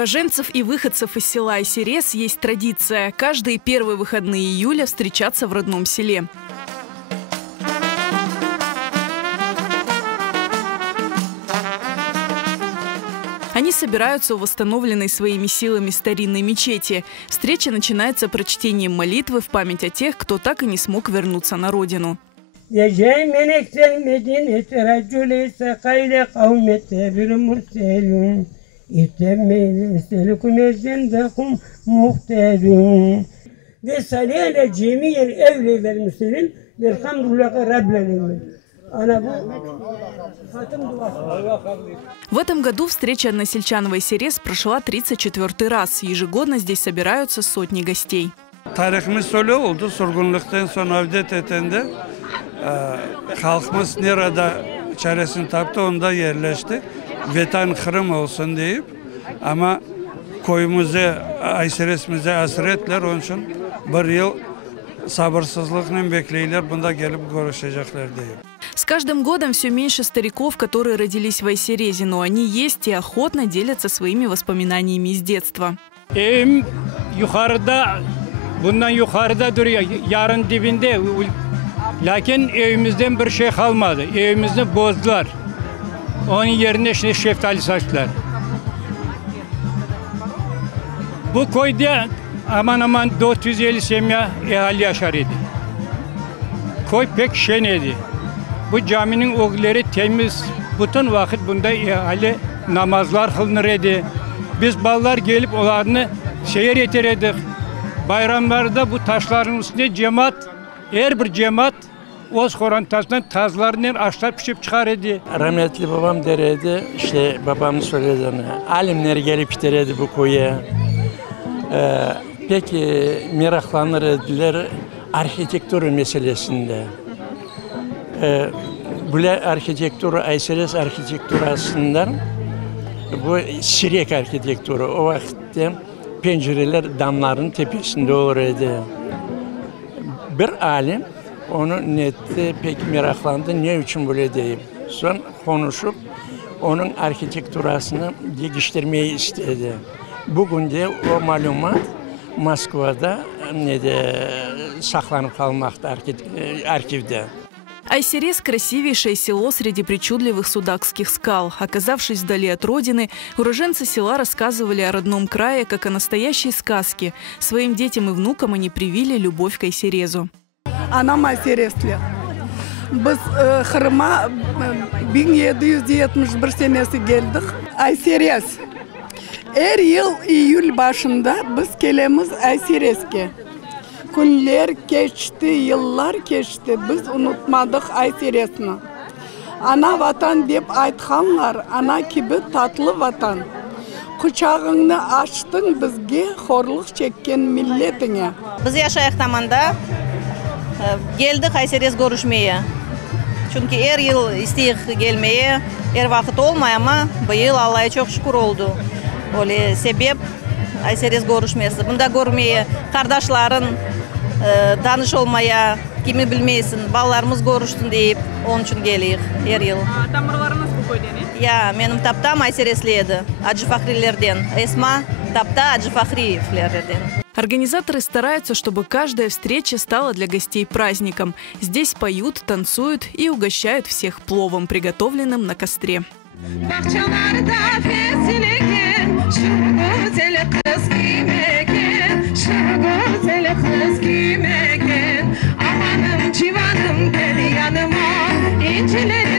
уроженцев и выходцев из села Айсерес есть традиция – каждые первые выходные июля встречаться в родном селе. Они собираются у восстановленной своими силами старинной мечети. Встреча начинается прочтением молитвы в память о тех, кто так и не смог вернуться на родину. В этом году встреча односельчан в Айсерес прошла 34-й раз. Ежегодно здесь собираются сотни гостей. Tarihimiz söyle oldu. Sorgunluktan sonra avdet etende halkımız nerede çaresini taptı onda yerleşti. Vatan Kırım olsun deyip ama koyumuza, Ayseres'imize hasretler onun için bir yıl sabırsızlıkla bekliyorlar. Bunda gelip görüşecekler deyip. С каждым годом все меньше стариков, которые родились в Айсерезе, но они есть и охотно делятся своими воспоминаниями из детства. Evim bundan yukarıda duruyor, yarın dibinde. Lakin evimizden bir şey kalmadı. Evimizi bozdular. Onun yerine şimdi şeftali saçtılar. Bu koyda aman aman 450 semya ehali yaşar idi. Koy pek şen idi. Bu caminin oğulları temiz. Bütün vakit bunda ehali namazlar kılınır idi. Biz ballar gelip onlarını seyir yetirdik. Bayramlarda bu taşların üstünde cemaat, her bir cemaat Oz Korantası'ndan tazlarından aşlar pişip çıkar idi. Rahmetli babam deredi, işte babamın söylediğini, alimler gelip deredi bu koya. Peki meraklanır ediler arhitektür meselesinde. Bu arhitektürü, Ayseres arhitektürasından bu Sirek arhitektürü o vakitte pencereler damların tepesinde olurdu. Bir alim onu nette pek meraklandı. Ne için böyle deyip. Sonra konuşup onun arhitektürasını geliştirmeyi istedi. Bugün de o malumat Moskova'da saklanıp kalmakta arşivde. Айсерес – красивейшее село среди причудливых судакских скал. Оказавшись вдали от родины, уроженцы села рассказывали о родном крае, как о настоящей сказке. Своим детям и внукам они привили любовь к Айсерезу. Anam Ayseresli. Biz Kırım'a 1771 senesi geldik. Ayseres. Her yıl Eylül başında biz gelemiz Ayseres'e. Günler geçti, yıllar geçti. Biz unutmadık Ayseres'ni. Ana vatan deyip aytkanlar, ana gibi tatlı vatan. Kucağını açtın bizge, horluk çekken milletine. Biz yaşayak tamanda geldik Ayseres görüşmeye. Çünkü her yıl isteyik gelmeye, her vakit olmay ama bu yıl Allah'a çok şükür oldu. Öyle sebep Ayseres görüşmesi. Bunda görmeye, kardeşlerin tanış olmaya, kimi bilmeysin, ballarımız görüşsün deyip onun için gelirik her yıl. Tamırlarınız bu koyda ne? Ya, benim taptam Ayseresliydi. Acı Fahrilerden. Esma tapta Acı Fahrievlerden. Организаторы стараются, чтобы каждая встреча стала для гостей праздником. Здесь поют, танцуют и угощают всех пловом, приготовленным на костре. Civanım gel yanıma, incileri